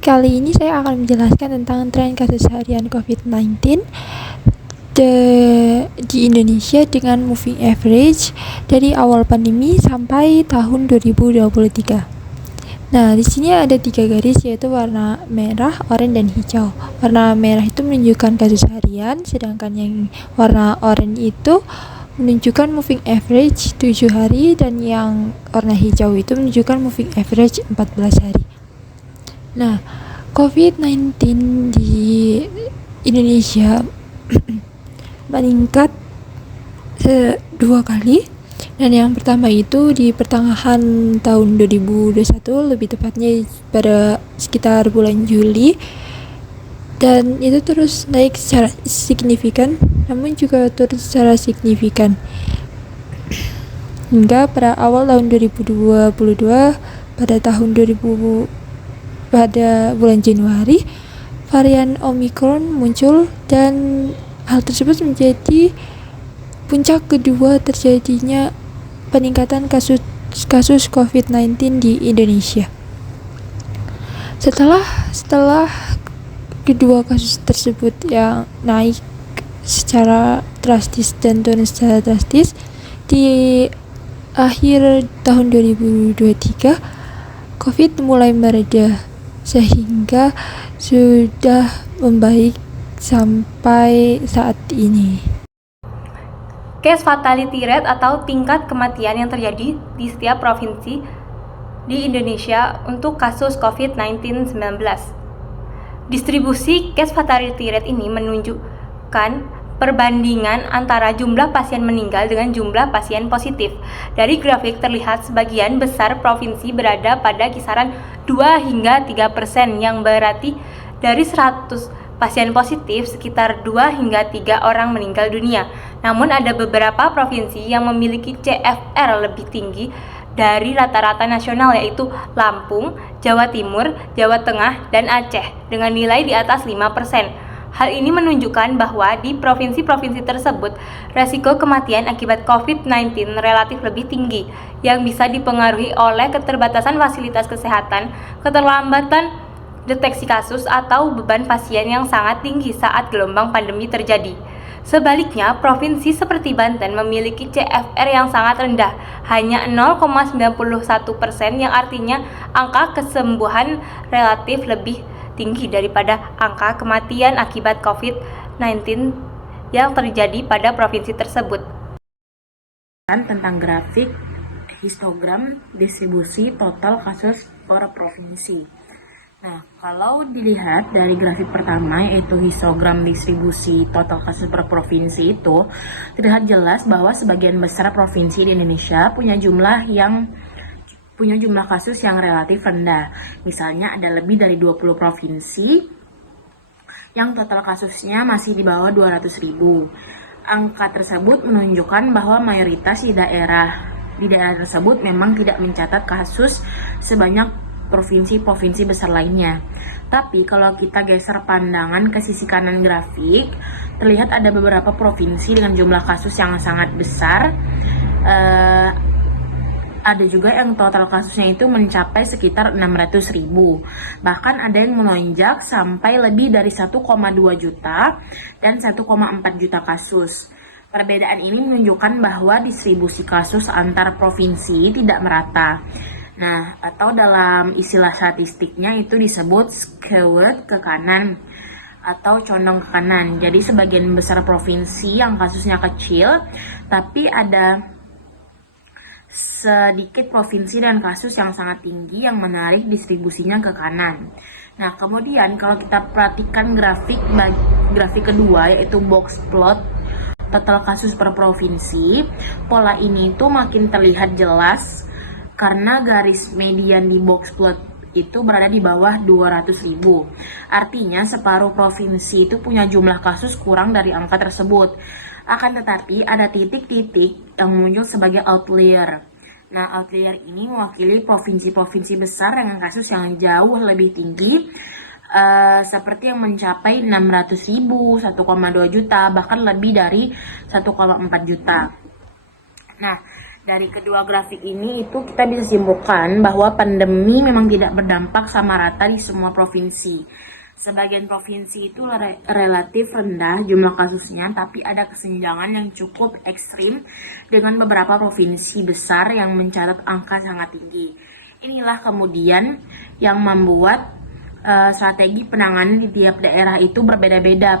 kali ini saya akan menjelaskan tentang tren kasus harian COVID-19 di Indonesia dengan moving average dari awal pandemi sampai tahun 2023. Nah, di sini ada 3 garis, yaitu warna merah, oranye, dan hijau. Warna merah itu menunjukkan kasus harian, sedangkan yang warna oranye itu menunjukkan moving average 7 hari, dan yang warna hijau itu menunjukkan moving average 14 hari. Nah, COVID-19 di Indonesia meningkat 2 kali. Dan yang pertama itu di pertengahan tahun 2021, lebih tepatnya pada sekitar bulan Juli. Dan itu terus naik secara signifikan, namun juga turun secara signifikan hingga pada awal tahun 2022, pada bulan Januari, varian Omicron muncul, dan hal tersebut menjadi puncak kedua terjadinya peningkatan kasus COVID-19 di Indonesia. Setelah kedua kasus tersebut yang naik secara drastis dan turun secara drastis, di akhir tahun 2023 COVID mulai mereda sehingga sudah membaik sampai saat ini. Case fatality rate atau tingkat kematian yang terjadi di setiap provinsi di Indonesia untuk kasus COVID-19. Distribusi case fatality rate ini menunjukkan perbandingan antara jumlah pasien meninggal dengan jumlah pasien positif. Dari grafik terlihat sebagian besar provinsi berada pada kisaran 2 hingga 3%, yang berarti dari 100 pasien positif sekitar 2 hingga 3 orang meninggal dunia. Namun ada beberapa provinsi yang memiliki CFR lebih tinggi dari rata-rata nasional, yaitu Lampung, Jawa Timur, Jawa Tengah, dan Aceh dengan nilai di atas 5%. Hal ini menunjukkan bahwa di provinsi-provinsi tersebut, resiko kematian akibat COVID-19 relatif lebih tinggi, yang bisa dipengaruhi oleh keterbatasan fasilitas kesehatan, keterlambatan deteksi kasus, atau beban pasien yang sangat tinggi saat gelombang pandemi terjadi. Sebaliknya, provinsi seperti Banten memiliki CFR yang sangat rendah, hanya 0,91%, yang artinya angka kesembuhan relatif lebih tinggi daripada angka kematian akibat COVID-19 yang terjadi pada provinsi tersebut. Tentang grafik histogram distribusi total kasus per provinsi. Nah, kalau dilihat dari grafik pertama, yaitu histogram distribusi total kasus per provinsi, itu terlihat jelas bahwa sebagian besar provinsi di Indonesia punya jumlah kasus yang relatif rendah. Misalnya ada lebih dari 20 provinsi yang total kasusnya masih di bawah 200.000. Angka tersebut menunjukkan bahwa mayoritas di daerah tersebut memang tidak mencatat kasus sebanyak provinsi-provinsi besar lainnya. Tapi kalau kita geser pandangan ke sisi kanan grafik, terlihat ada beberapa provinsi dengan jumlah kasus yang sangat besar. Ada juga yang total kasusnya itu mencapai sekitar 600.000. Bahkan ada yang melonjak sampai lebih dari 1,2 juta dan 1,4 juta kasus. Perbedaan ini menunjukkan bahwa distribusi kasus antar provinsi tidak merata. Nah, atau dalam istilah statistiknya itu disebut skewed ke kanan atau condong ke kanan. Jadi sebagian besar provinsi yang kasusnya kecil, tapi ada sedikit provinsi dan kasus yang sangat tinggi yang menarik distribusinya ke kanan. Nah, kemudian kalau kita perhatikan grafik kedua, yaitu box plot total kasus per provinsi, pola ini tuh makin terlihat jelas karena garis median di box plot itu berada di bawah 200.000. Artinya separuh provinsi itu punya jumlah kasus kurang dari angka tersebut. Akan tetapi ada titik-titik yang muncul sebagai outlier. Nah, outlier ini mewakili provinsi-provinsi besar dengan kasus yang jauh lebih tinggi, seperti yang mencapai 600.000, 1,2 juta, bahkan lebih dari 1,4 juta. Nah, Dari kedua grafik ini itu kita bisa simpulkan bahwa pandemi memang tidak berdampak sama rata di semua provinsi. Sebagian provinsi itu relatif rendah jumlah kasusnya, tapi ada kesenjangan yang cukup ekstrim dengan beberapa provinsi besar yang mencatat angka sangat tinggi. Inilah kemudian yang membuat strategi penanganan di tiap daerah itu berbeda-beda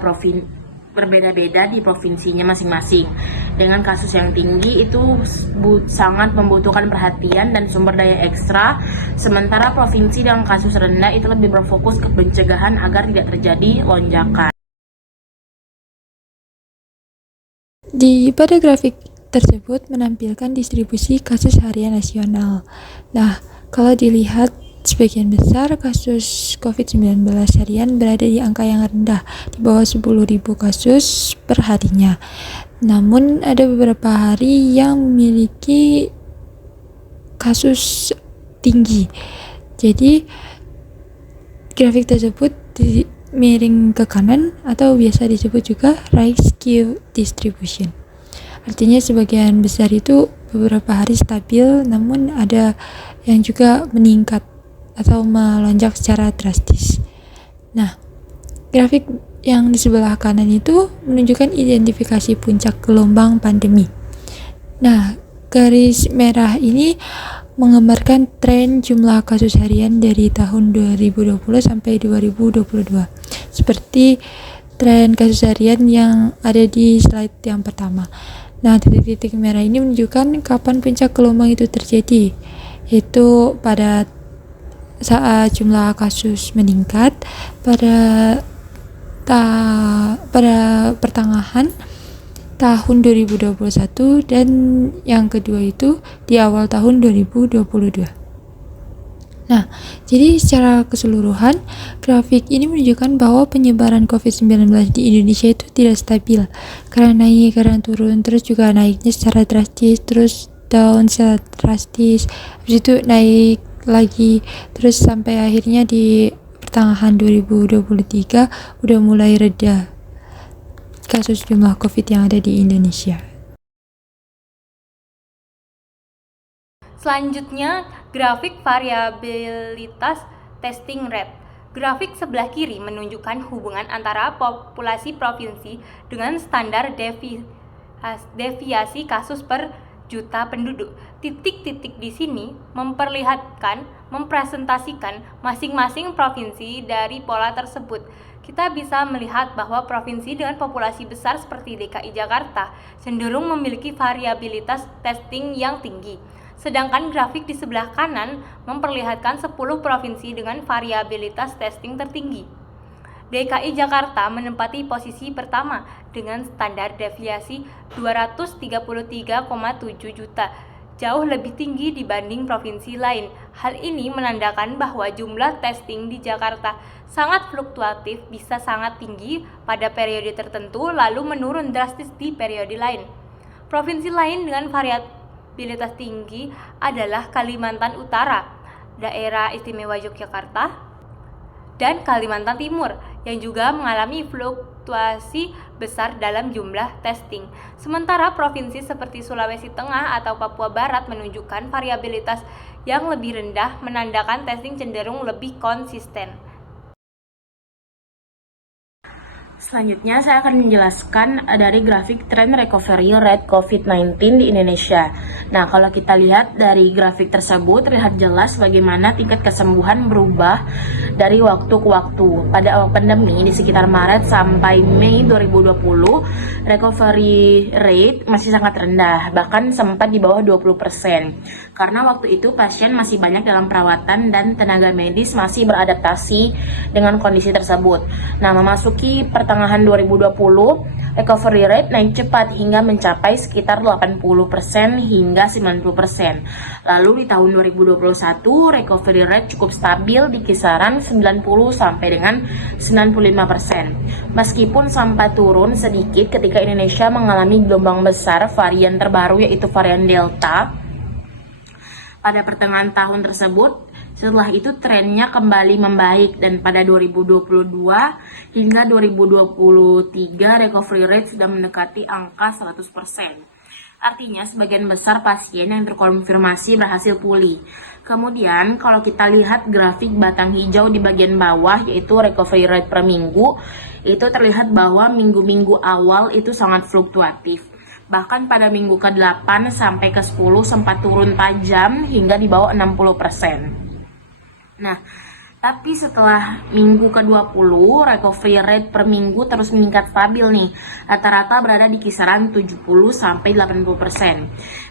di provinsinya masing-masing. Dengan kasus yang tinggi itu sangat membutuhkan perhatian dan sumber daya ekstra, sementara provinsi dengan kasus rendah itu lebih berfokus ke pencegahan agar tidak terjadi lonjakan. Pada grafik tersebut menampilkan distribusi kasus harian nasional. Nah, kalau dilihat sebagian besar kasus COVID-19 harian berada di angka yang rendah, di bawah 10.000 kasus per harinya. Namun ada beberapa hari yang memiliki kasus tinggi. Jadi grafik tersebut miring ke kanan atau biasa disebut juga right skew distribution. Artinya sebagian besar itu beberapa hari stabil, namun ada yang juga meningkat atau melonjak secara drastis. Nah, grafik yang di sebelah kanan itu menunjukkan identifikasi puncak gelombang pandemi. Nah, garis merah ini menggambarkan tren jumlah kasus harian dari tahun 2020 sampai 2022. Seperti tren kasus harian yang ada di slide yang pertama. Nah, titik-titik merah ini menunjukkan kapan puncak gelombang itu terjadi, yaitu pada saat jumlah kasus meningkat pada pertengahan tahun 2021 dan yang kedua itu di awal tahun 2022. Nah, jadi secara keseluruhan grafik ini menunjukkan bahwa penyebaran COVID-19 di Indonesia itu tidak stabil, karena naik, kadang turun, terus juga naiknya secara drastis, terus down secara drastis, habis itu naik lagi, terus sampai akhirnya di pertengahan 2023 udah mulai reda kasus jumlah COVID yang ada di Indonesia. Selanjutnya, grafik variabilitas testing rate. Grafik sebelah kiri menunjukkan hubungan antara populasi provinsi dengan standar deviasi kasus per juta penduduk. Titik-titik di sini mempresentasikan masing-masing provinsi dari pola tersebut. Kita bisa melihat bahwa provinsi dengan populasi besar seperti DKI Jakarta cenderung memiliki variabilitas testing yang tinggi. Sedangkan grafik di sebelah kanan memperlihatkan 10 provinsi dengan variabilitas testing tertinggi. DKI Jakarta menempati posisi pertama dengan standar deviasi 233,7 juta, jauh lebih tinggi dibanding provinsi lain. Hal ini menandakan bahwa jumlah testing di Jakarta sangat fluktuatif, bisa sangat tinggi pada periode tertentu lalu menurun drastis di periode lain. Provinsi lain dengan variabilitas tinggi adalah Kalimantan Utara, Daerah Istimewa Yogyakarta, dan Kalimantan Timur yang juga mengalami fluktuasi besar dalam jumlah testing. Sementara provinsi seperti Sulawesi Tengah atau Papua Barat menunjukkan variabilitas yang lebih rendah, menandakan testing cenderung lebih konsisten. Selanjutnya saya akan menjelaskan dari grafik tren recovery rate COVID-19 di Indonesia. Nah, kalau kita lihat dari grafik tersebut terlihat jelas bagaimana tingkat kesembuhan berubah dari waktu ke waktu. Pada awal pandemi di sekitar Maret sampai Mei 2020, recovery rate masih sangat rendah, bahkan sempat di bawah 20%. Karena waktu itu pasien masih banyak dalam perawatan dan tenaga medis masih beradaptasi dengan kondisi tersebut. Nah, memasuki pertengahan 2020, recovery rate naik cepat hingga mencapai sekitar 80% hingga 90%. Lalu di tahun 2021, recovery rate cukup stabil di kisaran 90 sampai dengan 95%. Meskipun sempat turun sedikit ketika Indonesia mengalami gelombang besar varian terbaru yaitu varian Delta pada pertengahan tahun tersebut. Setelah itu trennya kembali membaik dan pada 2022 hingga 2023 recovery rate sudah mendekati angka 100%. Artinya sebagian besar pasien yang terkonfirmasi berhasil pulih. Kemudian kalau kita lihat grafik batang hijau di bagian bawah yaitu recovery rate per minggu, itu terlihat bahwa minggu-minggu awal itu sangat fluktuatif. Bahkan pada minggu ke-8 sampai ke-10 sempat turun tajam hingga di bawah 60%. Nah, tapi setelah minggu ke-20, recovery rate per minggu terus meningkat stabil nih. Rata-rata berada di kisaran 70-80%.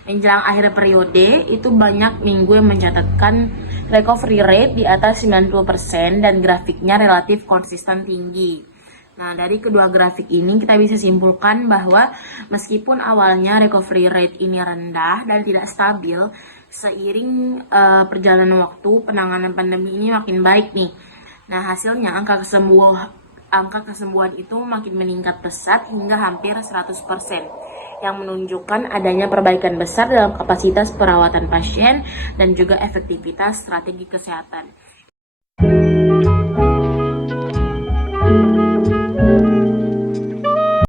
Menjelang akhir periode, itu banyak minggu yang mencatatkan recovery rate di atas 90% dan grafiknya relatif konsisten tinggi. Nah, dari kedua grafik ini kita bisa simpulkan bahwa meskipun awalnya recovery rate ini rendah dan tidak stabil, seiring perjalanan waktu, penanganan pandemi ini makin baik nih. Nah, hasilnya angka kesembuhan itu makin meningkat pesat hingga hampir 100%, yang menunjukkan adanya perbaikan besar dalam kapasitas perawatan pasien dan juga efektivitas strategi kesehatan.